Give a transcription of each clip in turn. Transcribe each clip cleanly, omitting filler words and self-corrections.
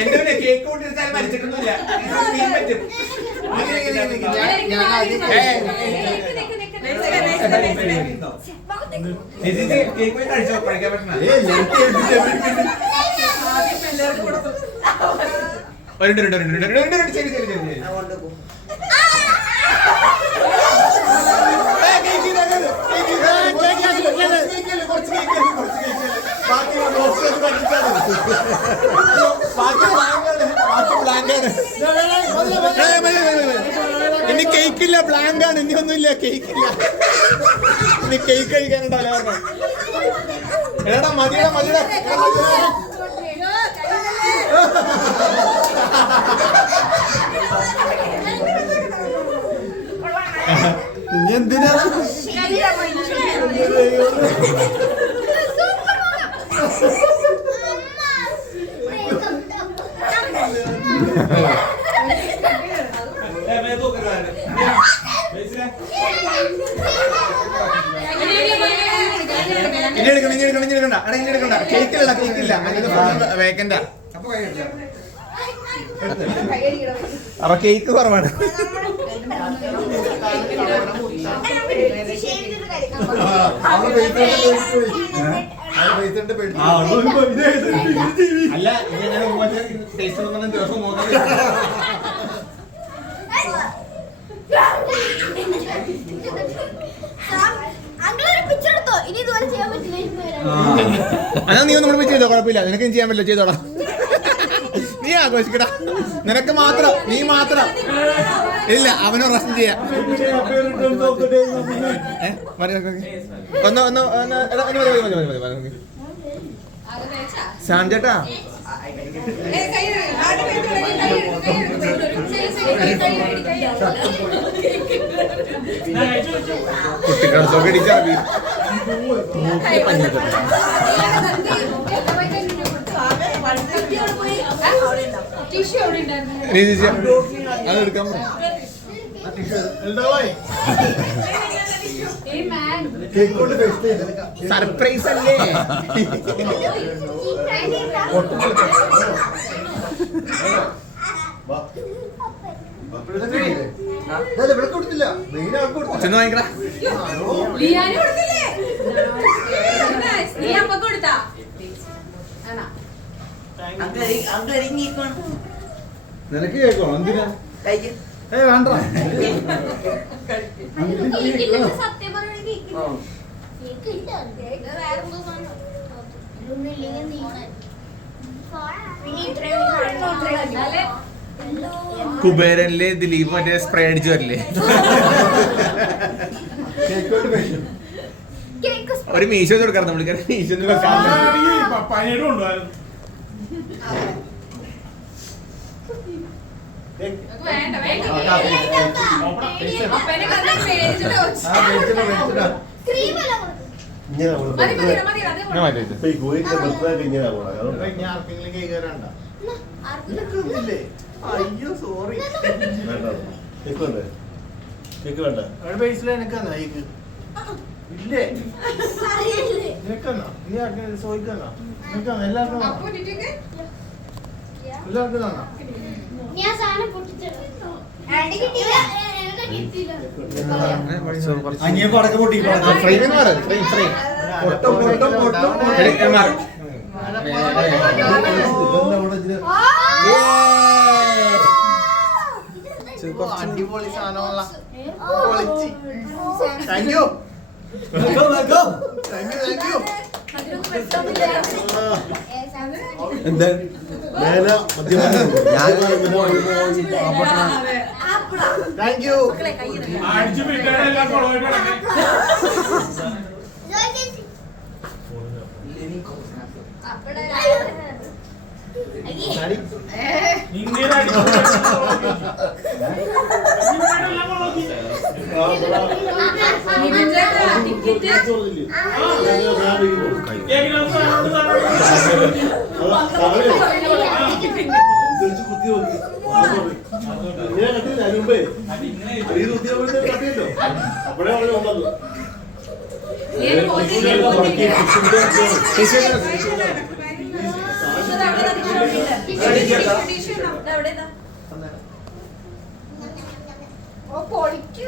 എന്റെ cake കൊണ്ടിരുന്നാൽ മരിച്ചിട്ടൊന്നുമില്ല. Cake പോയി കഴിച്ചോ, കഴിക്കാൻ പറ്റണ ശരി ശരി ശരി. ഇനി കേക്കില്ല, ബ്ലാങ്ക് ആണ്. ഇനി ഒന്നുമില്ല, കേക്കില്ല. ഇനി കേക്ക് കഴിക്കാനുണ്ടല്ലോ പറഞ്ഞു. എടാ മതിയടാ മതിയടാ. ഇനി എന്തിനാ കേക്കില്ല കേക്കില്ല വേക്കണ്ട. അപ്പൊ കേക്ക് കുറവാണ്. അല്ല ടേസ്റ്റ് ദിവസം അതാ നീ ഒന്നും കൂടെ ചെയ്തോ, കുഴപ്പമില്ല. നിനക്കും ചെയ്യാൻ പറ്റില്ല, ചെയ്തോടാ. നീ ആഘോഷിക്കടാ, നിനക്ക് മാത്രം, നീ മാത്രം. ഇല്ല, അവനോ പ്രശ്നം ചെയ്യാം. ശ്യാം ചേട്ടാ കുട്ടികളൊക്കെ അടിച്ചാ അതെടുക്കാൻ സർപ്രൈസ് അല്ലേ? കൊടുത്തില്ല, ചെന്ന് വാങ്ങിക്കടാ. നിനക്ക് കേൾക്കോ? എന്തിനാ? വേണ്ട. കുബേരനിലെ ദിലീപ് മറ്റേ സ്പ്രേ അടിച്ചു വരില്ലേ? ഒരു മീശ കൊടുക്കാം, നമ്മൾ മീശ അയ്യോ സോറി. ഇല്ലേ നിനക്കെന്നാ? നീ ചോദിക്കന്നാ? നിനക്കെന്നാ? എല്ലാവർക്കും എല്ലാവർക്കും തന്നാ? അടിപൊളി സാധനമുള്ള താങ്ക് യു താങ്ക് യു. എന്താ താങ്ക് യു.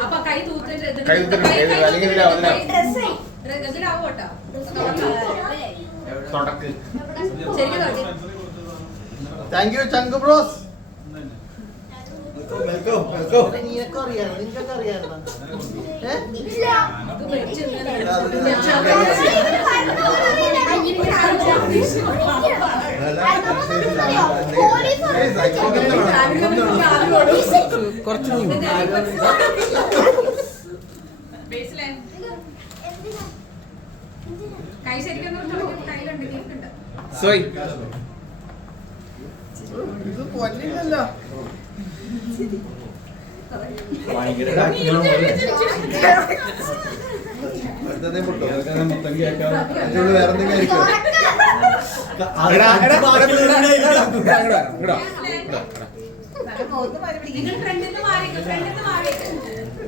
അപ്പൊ കൈ തൂത്തിട്ട് താങ്ക് യു ചങ്ക് ബ്രോസ്. നിനക്കും അറിയാമോ? നിനക്കൊക്കെ അറിയാമോ? കുറച്ച് കൈ ശരിക്കും കയ്യിലുണ്ട് കേൾക്കുന്നുണ്ട്. സോയ് ഇത് പൊന്നില്ലല്ലോ.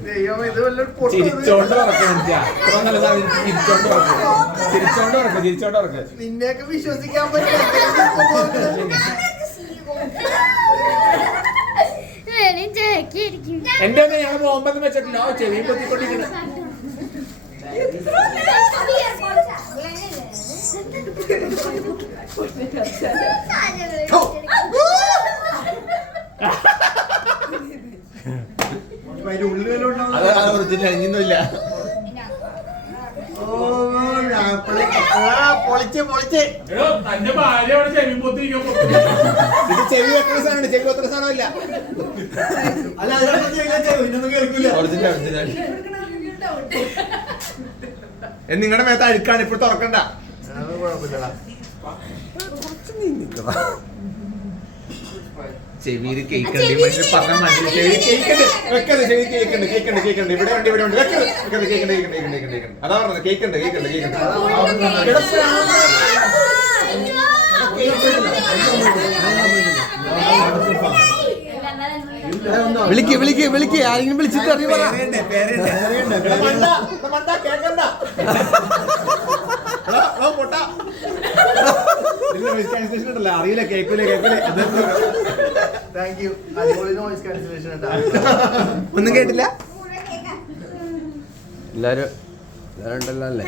ദൈവം ഇത് വല്ലൊരു ചിരിച്ചോണ്ട് ചിരിച്ചോണ്ട് നിന്നെയൊക്കെ വിശ്വസിക്കാൻ പറ്റില്ല. എന്റെ ഞങ്ങൾ ബോംബെന്ന് വെച്ചിട്ടില്ല. ചെവിയും പൊത്തിക്കൊണ്ടിരിക്കുന്നു. അതാണ് ഒറിജിനൽ, അഴിഞ്ഞൊന്നുമില്ല. പൊളിച്ച് ഇത് ചെവി വെക്കുന്ന സാധനമാണ്. ചെവി വെക്കുന്ന സാധനമില്ല. നിങ്ങളുടെ മേത്ത് അഴുക്കാണ്. ഇപ്പോൾ തുറക്കണ്ട. ചെവിയിൽ കേക്കുണ്ട്. മനുഷ്യർ പറഞ്ഞ മനസ്സിൽ ചെവിയിൽ കേക്കുണ്ട്. വെക്കത് ചെവി കേക്കുണ്ട്. ഇവിടെ ഉണ്ട്. വെക്കത് കേക്കുണ്ട്. അതാ പറഞ്ഞത്. കേക്കുണ്ട്. വിളിക്ക് ആരെങ്കിലും വിളിച്ചിട്ട് അറിയാം. അറിയില്ല. കേക്കൂലേ താങ്ക് യു. അടിപൊളി നോയിസ് ക്യാൻസലേഷൻ ഉണ്ടാ. ഒന്നും കേട്ടില്ല. എല്ലാരും ഉണ്ടല്ലോ അല്ലേ?